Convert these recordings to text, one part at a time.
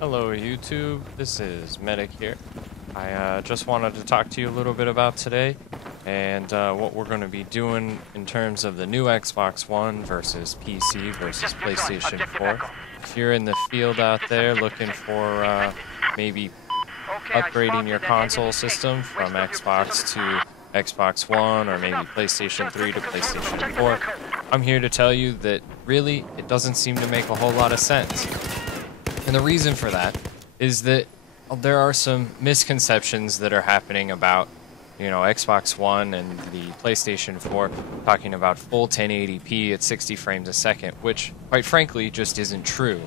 Hello YouTube, this is Medic here. I just wanted to talk to you a little bit about today and what we're going to be doing in terms of the new Xbox One versus PC versus PlayStation 4. If you're in the field out there looking for maybe upgrading your console system from Xbox to Xbox One or maybe PlayStation 3 to PlayStation 4, I'm here to tell you that really it doesn't seem to make a whole lot of sense. And the reason for that is that there are some misconceptions that are happening about, Xbox One and the PlayStation 4 talking about full 1080p at 60 frames a second, which, quite frankly, just isn't true.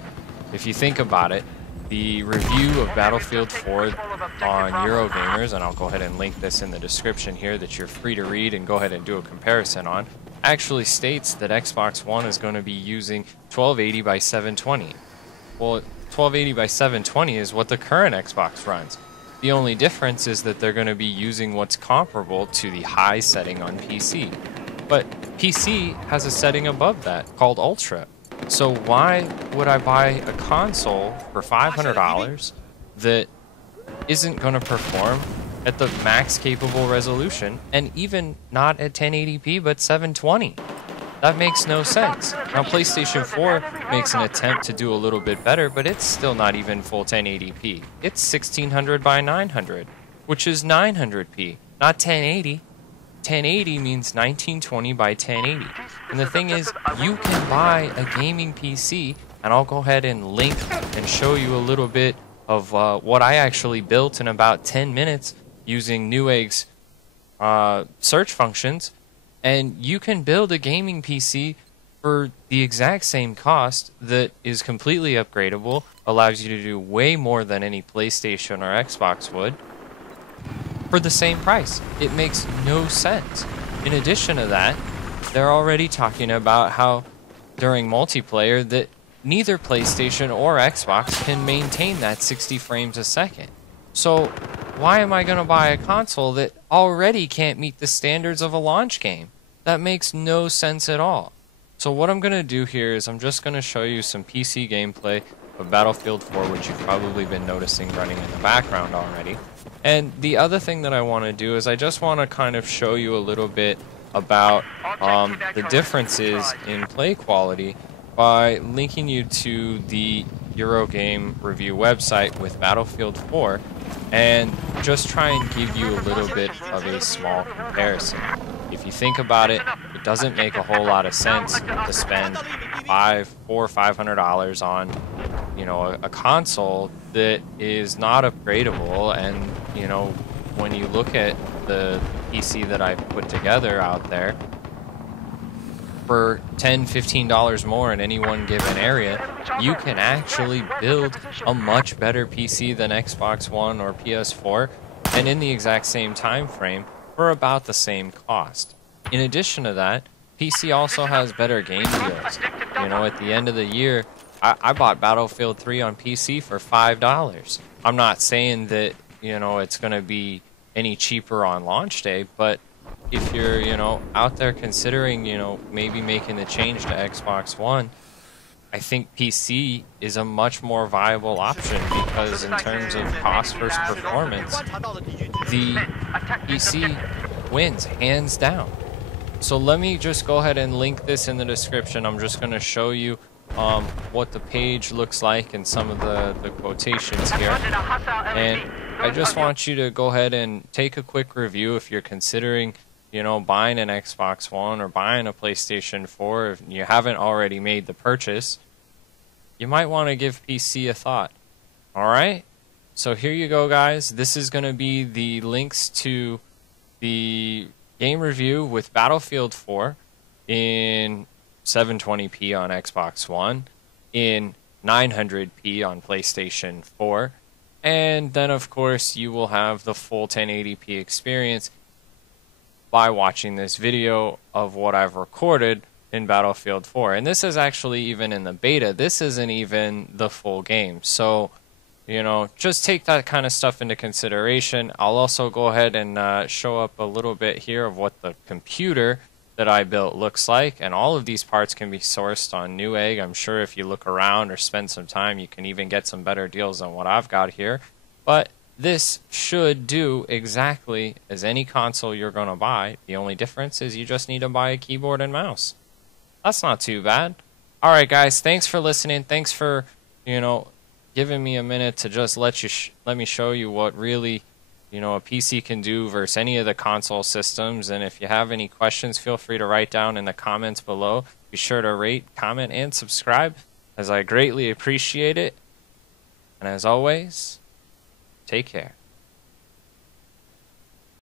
If you think about it, the review of Battlefield 4 on Eurogamers, and I'll go ahead and link this in the description here that you're free to read and go ahead and do a comparison on, actually states that Xbox One is going to be using 1280 by 720. Well, 1280 by 720 is what the current Xbox runs. The only difference is that they're going to be using what's comparable to the high setting on PC. But PC has a setting above that called Ultra. So why would I buy a console for $500 that isn't going to perform at the max capable resolution and even not at 1080p but 720? That makes no sense. Now, PlayStation 4 makes an attempt to do a little bit better, but it's still not even full 1080p. It's 1600 by 900, which is 900p, not 1080. 1080 means 1920 by 1080. And the thing is, you can buy a gaming PC, and I'll go ahead and link and show you a little bit of what I actually built in about 10 minutes using Newegg's search functions. And you can build a gaming PC for the exact same cost that is completely upgradable, allows you to do way more than any PlayStation or Xbox would, for the same price. It makes no sense. In addition to that, they're already talking about how during multiplayer that neither PlayStation or Xbox can maintain that 60 frames a second. So why am I going to buy a console that already can't meet the standards of a launch game? That makes no sense at all. So what I'm going to do here is I'm just going to show you some PC gameplay of Battlefield 4, which you've probably been noticing running in the background already. And the other thing that I want to do is I just want to kind of show you a little bit about the differences in play quality by linking you to the Eurogame review website with Battlefield 4 and just try and give you a little bit of a small comparison. If you think about it, it doesn't make a whole lot of sense to spend $400 or $500 on, a console that is not upgradable. And when you look at the PC that I put together out there, for $10, $15 more in any one given area, you can actually build a much better PC than Xbox One or PS4, and in the exact same time frame for about the same cost. In addition to that, PC also has better game deals. At the end of the year, I bought Battlefield 3 on PC for $5. I'm not saying that, it's going to be any cheaper on launch day, but if you're, out there considering, maybe making the change to Xbox One, I think PC is a much more viable option because in terms of cost versus performance, the PC wins hands down. So let me just go ahead and link this in the description. I'm just going to show you what the page looks like and some of the quotations here. And I just want you to go ahead and take a quick review if you're considering buying an Xbox One or buying a PlayStation 4. If you haven't already made the purchase, you might want to give PC a thought. Alright? So here you go, guys. This is going to be the links to the game review with Battlefield 4 in 720p on Xbox One, in 900p on PlayStation 4, and then of course you will have the full 1080p experience by watching this video of what I've recorded in Battlefield 4. And this is actually even in the beta. This isn't even the full game. So, just take that kind of stuff into consideration. I'll also go ahead and show up a little bit here of what the computer that I built looks like, and all of these parts can be sourced on Newegg. I'm sure if you look around or spend some time, you can even get some better deals than what I've got here. But this should do exactly as any console you're going to buy. The only difference is you just need to buy a keyboard and mouse. That's not too bad. Alright guys, thanks for listening. Thanks for, giving me a minute to just let me show you what really, a PC can do versus any of the console systems. And if you have any questions, feel free to write down in the comments below. Be sure to rate, comment, and subscribe, as I greatly appreciate it. And as always, take care.